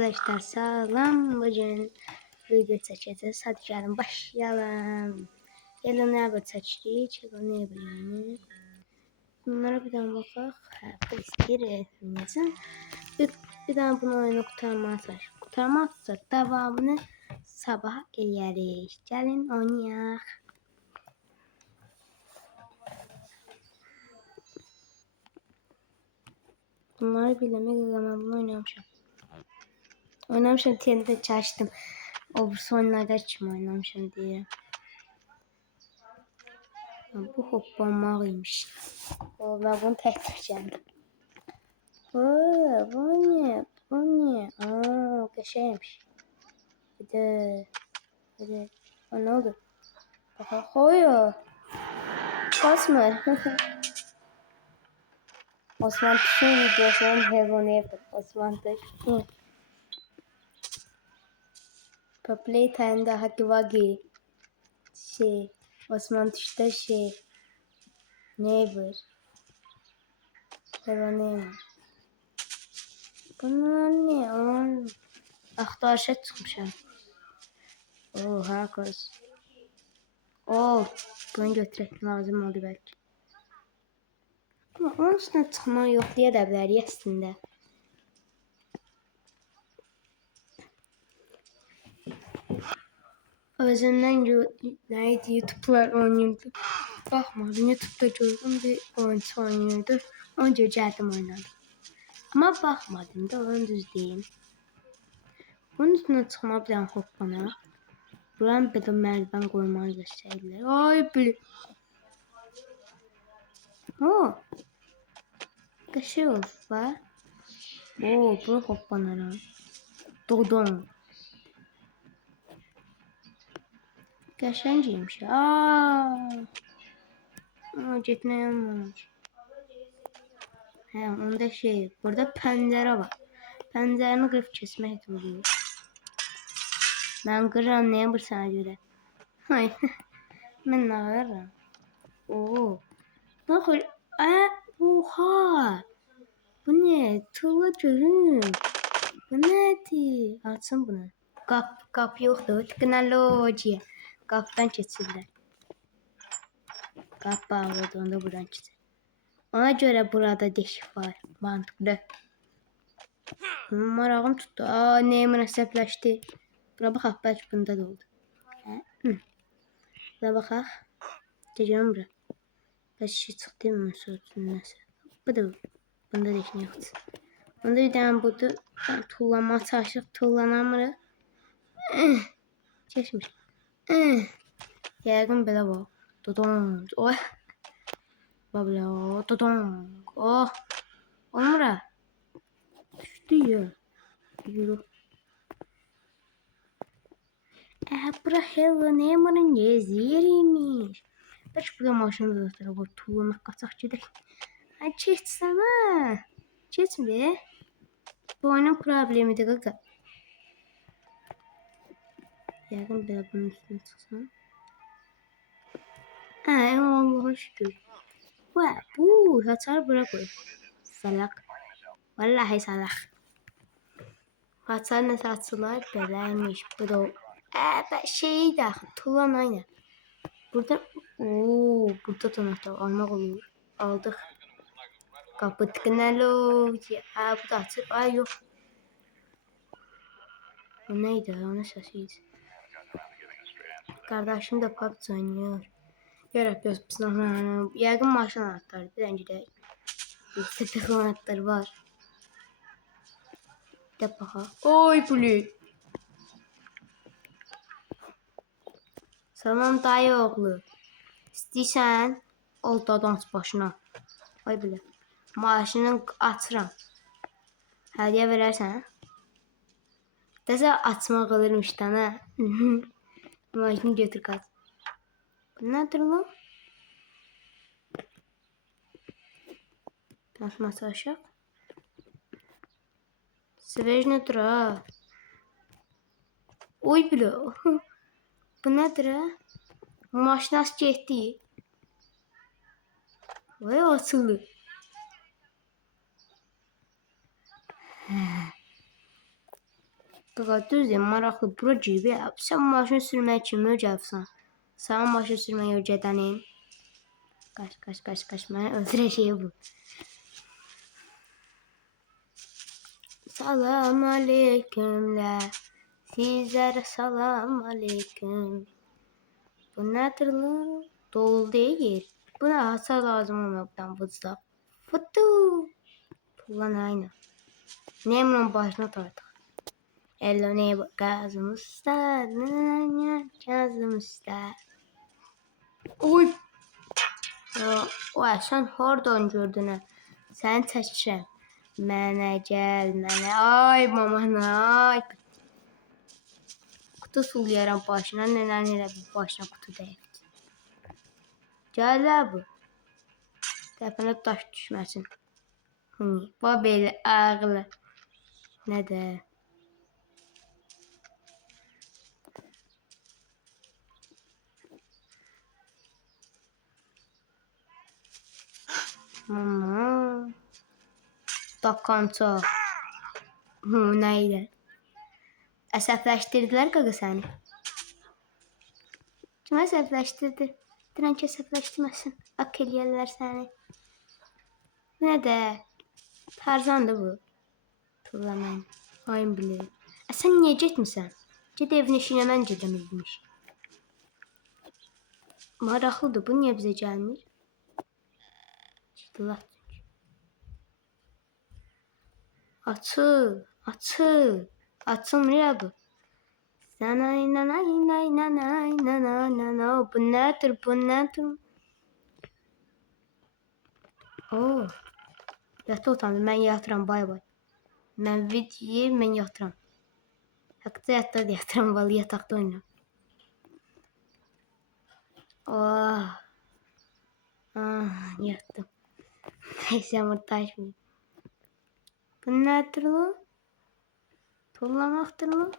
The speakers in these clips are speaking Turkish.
Arkadaşlar sağlam, bugün video çekeceğiz. Hadi gelin başlayalım. Gelin ne yapıp seçtik? Ne yapayım? Bunlara bir tane bakalım. Poliskiri etmeyeceğim. Bir tane bunu oyunu kurtarmazsak. Kurtarmazsak devamını sabah eləyərik. Gelin oynayaq. Bunları bilemek ama bunu oynamışım. Oynamışım, TNT çalıştım. O sonlarda kim oynamışım diye. Bu hoppamalıymış. Ben bunu tek taşıyandım. Bu ne? Bu ne? Geçeymiş. Bir de. Ne oldu? Hoyo. Basma. Osman Tuş'un videosunun hevonu yapın. Osman Tuş. Playtime'da Hagi Wagi. Osman Tuş'ta Neighbor. Hevonu yapın. Bunlar ne? Aktarışa çıkmışım. Hackers. Bunu götürmek lazım oldu belki. Ama onun üstüne çıkma yok diye de bilir aslında. Özümden neydi, YouTube'lar oynuyordu. Bakmadım, YouTube'da gördüm bir oyuncu oynuyordu. Önce geldim oynadım. Ama bakmadım da onu düz diyeyim. Bunun üstüne çıkma bir hoppana. Buran bir de merdiven koymazlar şeyler. Ay bir. Kaşı var. Bu hoppana. Dodon. Qəşəngiymiş. Getməyə olmamış. Onda burada pəncərə var. Pəncərəni qırıb kesmək oluyor. Mən qırıram, nəyə bir sənə görə? Hay, mən nə qırıram? Baxır, oha! Bu nə? Tuğla görüm. Bu nədir? Açın bunu. Qap yoxdur. Teknologiya. Qapdan keçirlər. Qap bağlıdır, onda buradan keçir. Ona görə burada deşik var. Mantıqlı. Marağım tutdu. Neye münasebləşdi? Buna baxaq, bəlkə bunda da oldu. Buna baxaq. Deyirəm bura. Bəs şey çıxdı mı? Nəsə. Bu da bunda da heç nə yoxdur. Bunda bir dənə budur. Tullanmağa çalışırıq. Tullanamırıq. Keçmiş. Yəqin belə bax. Dodon. Babla. Dodon. Olmura. Düştü ya. Yürü. Bura Hello Neighbor'ın yeriymiş. Belki burada maşını da tarafa tuğlamak kaçak gidelim. Geçsene. Geçme. Bu oyunun problemidir kaka. Yarın bir bunun üstüne çıksana. Allah'a şükür. Bu hatar bırak koy. Salak. Vallahi salak. Hatar nasıl atsalar belaymış. Bu da şey de tuğlan aynı. Burada burada da almak oluyor. Aldık. Kapı teknoloji. Bu da açık. Yok. Bu neydi? Onun sesiydi. Kardeşim de PUBG oynuyor. Yapıyoruz biz normal. Yakın maşın anahtarı. Bir önce de bir telefon anahtarı var. De bakalım. Oy puli. Salam dayı oğlu. İstəyirsən oldu dans başına. Ay bile. Maşını açıram. Hediye verərsən. Dəsə açmaq olurmuş da. Maşını götür kaç. Bu nedir lan? Basması aşağı. Svej nedir ha? Oy bile. Bu nedir ha? Maşın az getdi. Vay açıldı. Qaqa düzdür, maraqlı, bura gibi. Sən maşın sürmək kimi öyrədibsən. Sana maşın sürmək öyrədənin. Qaç. Mənə öldürən şey bu. Salam aleykümlər. Sizlərə salam aleyküm. Bu nədir lan? Dolu deyil. Buna hasar lazım olmadan buzda. Fıtı. Ulan aynı. Nemrun başına tartıq. Elone Kazım Usta. Kazım Usta. Oy. Oy sen hardan gördün ha? Sen çəkirəm. Mənə gəl, mənə. Ay mamana, ay. Kutu sulayaram başına. Nənən elə bir başına kutu dəyib. Gələ bu. Təpənə daş düşməsin. Bu belə ağlı. Nə də? Mama. Takança. Neydi? Əsəbləşdirdilər qaqa səni. Kim əsəbləşdirdi? Dirən ki əsəbləşdirməsin. Ak eləyərlər səni. Nə də? Tarzandır bu. Tulla mən. Ayın bilir. Sən niyə getmirsən? Ged evin işinə mən gedim evin işinə. Maraqlıdır. Bu niyə bizə gəlmir? Allah. Açıl. Açılmıyor bu. Nanay. Bu nedir? Oo. Yatı utandım. Ben yatıram. Bay. Ben videoyu ben yatıram. Hakta yatta da yatıram. Vallahi yatakta oynayam. Oh. Yattım. Neyse yumurtaşmayayım. Bu nedir lan? Tullamaktır lan.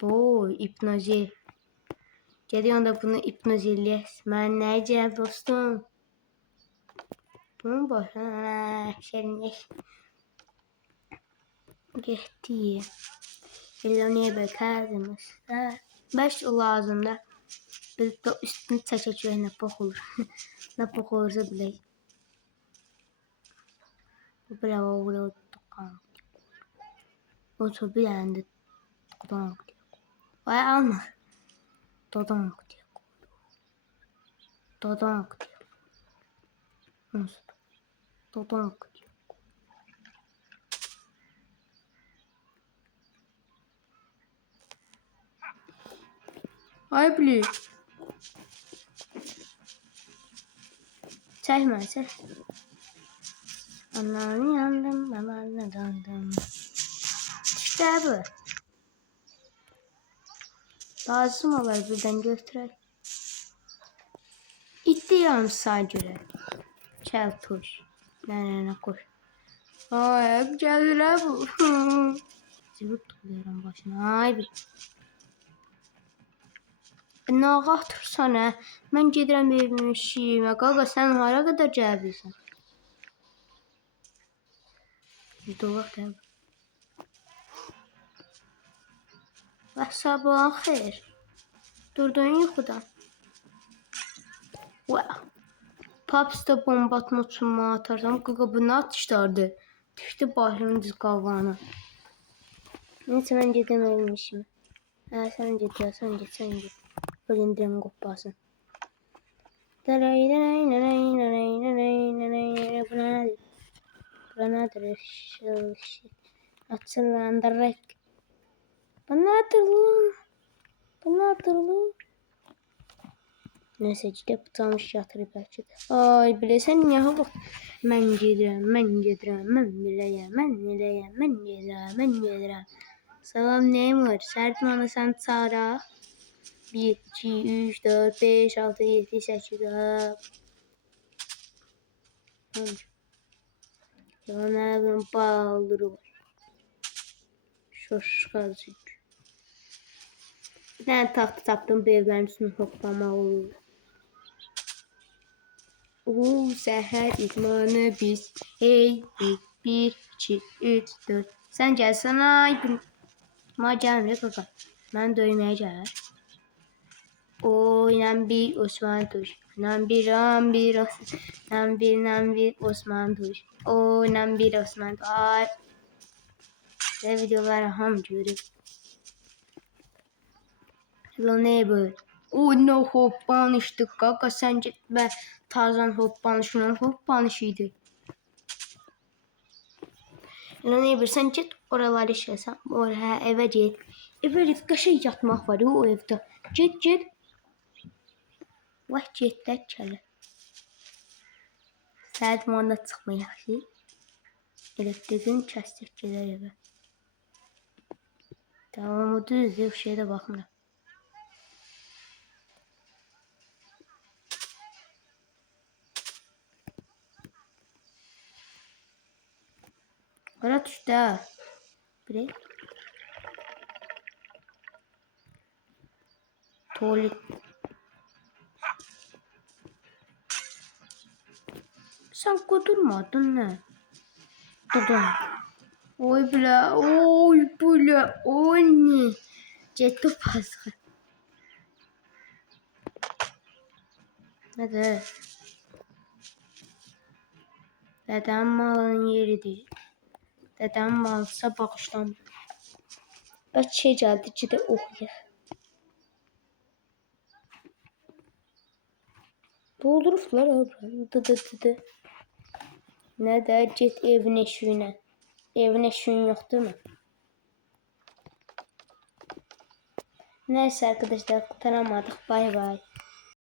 Bu hipnozi. Geliyor da bunu hipnoziliyes. Ben neyeceğim dostum? Bunun başına şerinleş. Geçti. Eloneye bakardım. 5 lazım da. Biz de üstünü çəkəcək nə pox olur. Nə pox olursa bilək. Bu bravo tuqan. O bir anda tuqan. Vay alma. Dodan. Ay bili. Çəkmə. Ananı yandım, babanı dandım. İşte bu. Lazım olar birdən götürək. İtdi yarım saat görə. Çəl tuş. Nənə koş. Ay gəlir bu. Zıvıb tutuyorum başına. Ay bir. Nə atırsan hə? Mən gedirəm evimin işimə. Qaqa sən hara qədər gəlirsən? Dolaq da. Və sabahın xeyir. Durdun yuxudan. Wow. Paps'ta bomba atma üçün mənə atarsam. Qaqa bu nə atışlardı? Düşdü başımın düz qavağına. Neyse mən gedirəm evimin işimə. Hə sən get. Öldürəm qopasın. Bu nədir? Açılandırıq. Bu nədir lan? Neyse gidip tutalmış yatırıb bəlkə də. Ay biləsən niyə hava? Mən gedirəm. Mən gedirəm. Salam neyim var? Sərdim ana sən çağıraq. 1, 2, 3, 4, 5, 6, 7, 8, 10. Yanarım bağlıları var. Şoşqazı. Bir tane taxta tapdım, bu evlərin üstünü hoplamaq olur. Səhər idmanı biz, hey. 1, 2, 3, 4. Sen gəlsən aydın. Ma gəlmir qaqa. Mən döyməyə gəlir. O ilə bir Osman Tuş. İlə bir Osman. İlə bir Osman Tuş. O ilə bir Osman Tuş. Ay. Ve videoları ham görüb. Hello neighbor. O ne hoppanıştı kaka sen gitme. Tarzan hoppanışının hoppanışıydı. Hello neighbor sen git oraları işləsən. Oraya eve git. Eve qəşəng yatmaq var o evdə. Git. Vay getdək kələ. Saat manda çıxmayaq ki. Elektriğini kəsdik gedər evə. Tamam o düzdür. Bir şeye de baxmıram. Ora düşdü ha. Buraya. Tuvalet. Sen kudurmadın ne? Durdun. Oy bile. Oy ne? Ciddi fazla. Hadi. Dedem malın yeridir. Dedem malsa bağışlam. Bak şey geldi ki de okuyaq. Dolduruflar abi. Dı. Ne de git evin eşiğine. Evin eşiğin yok değil mi? Neyse arkadaşlar kurtaramadık. Bay bay.